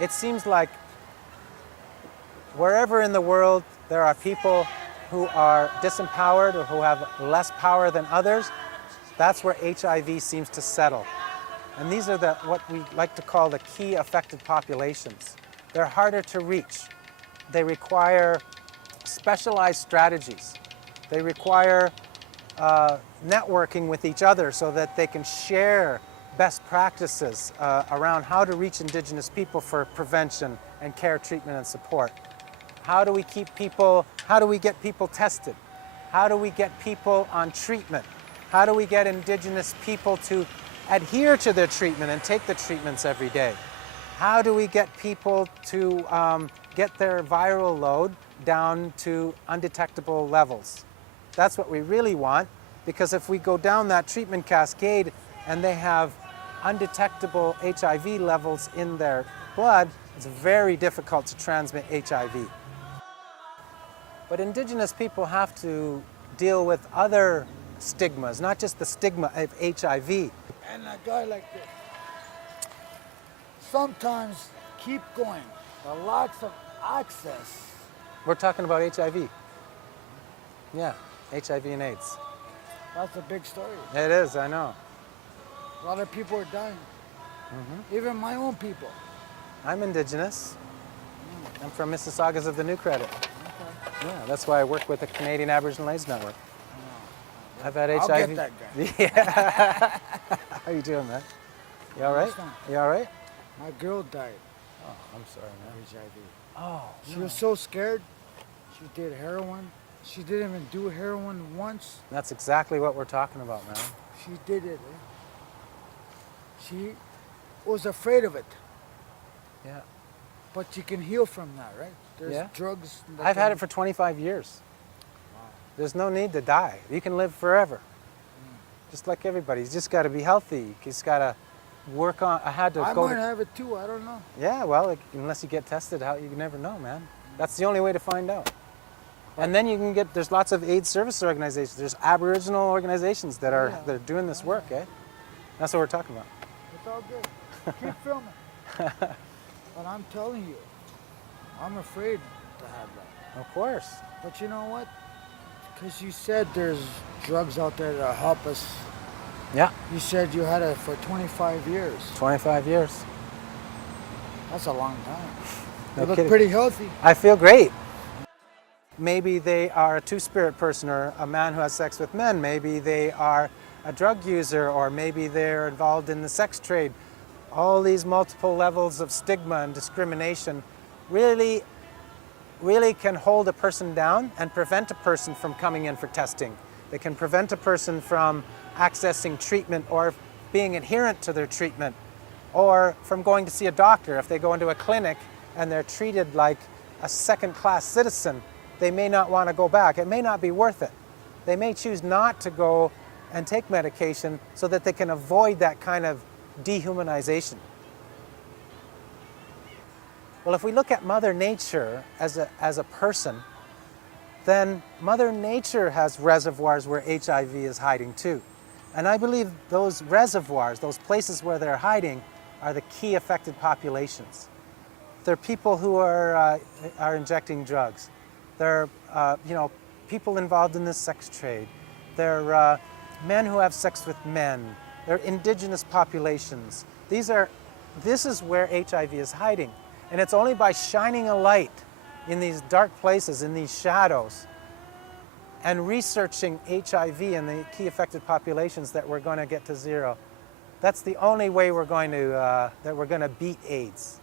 it seems like wherever in the world there are people who are disempowered or who have less power than others, that's where HIV seems to settle. And these are what we like to call the key affected populations. They're harder to reach. They require specialized strategies. They require networking with each other so that they can share best practices around how to reach Indigenous people for prevention and care, treatment, and support. How do we get people tested? How do we get people on treatment? How do we get Indigenous people to adhere to their treatment and take the treatments every day? How do we get people to get their viral load down to undetectable levels? That's what we really want, because if we go down that treatment cascade and they have undetectable HIV levels in their blood, it's very difficult to transmit HIV. But Indigenous people have to deal with other stigmas, not just the stigma of HIV. And a guy like this, sometimes keep going. The lots of access. We're talking about HIV. Yeah, HIV and AIDS. That's a big story. It is, I know. A lot of people are dying. Even my own people. I'm Indigenous. I'm from Mississaugas of the New Credit. Yeah, that's why I work with the Canadian Aboriginal AIDS Network. I've had HIV. I'll get that guy. Yeah. How you doing, man? You all right? You all right? My girl died. Oh, I'm sorry, man. HIV. Oh, She was so scared. She did heroin. She didn't even do heroin once. that's exactly what we're talking about, man. She did it. She was afraid of it. Yeah. But you can heal from that, right? There's Yeah. drugs. I've had it for 25 years. There's no need to die. You can live forever. Just like everybody. You just got to be healthy. You just got to work on. I might have it too. I don't know. Yeah, well, unless you get tested, you never know, man. That's the only way to find out. And then you can there's lots of AIDS service organizations. There's Aboriginal organizations that are doing this work, eh? That's what we're talking about. It's all good. Keep filming. But I'm telling you, I'm afraid to have that. Of course. But you know what? Because you said there's drugs out there that help us. Yeah. You said you had it for 25 years. 25 years. That's a long time. No You look kidding. pretty healthy. I feel great. Maybe they are a two-spirit person or a man who has sex with men. Maybe they are a drug user, or maybe they're involved in the sex trade. All these multiple levels of stigma and discrimination really can hold a person down and prevent a person from coming in for testing. They can prevent a person from accessing treatment or being adherent to their treatment, or from going to see a doctor. If they go into a clinic and they're treated like a second-class citizen, they may not want to go back. It may not be worth it. They may choose not to go and take medication so that they can avoid that kind of dehumanization. Well, if we look at Mother Nature as a person, then Mother Nature has reservoirs where HIV is hiding too. And I believe those reservoirs, those places where they're hiding, are the key affected populations. They're people who are injecting drugs. They're people involved in the sex trade. They're men who have sex with men. They're Indigenous populations. This is where HIV is hiding. And it's only by shining a light in these dark places, in these shadows, and researching HIV and the key affected populations that we're going to get to zero. That's the only way we're going to beat AIDS.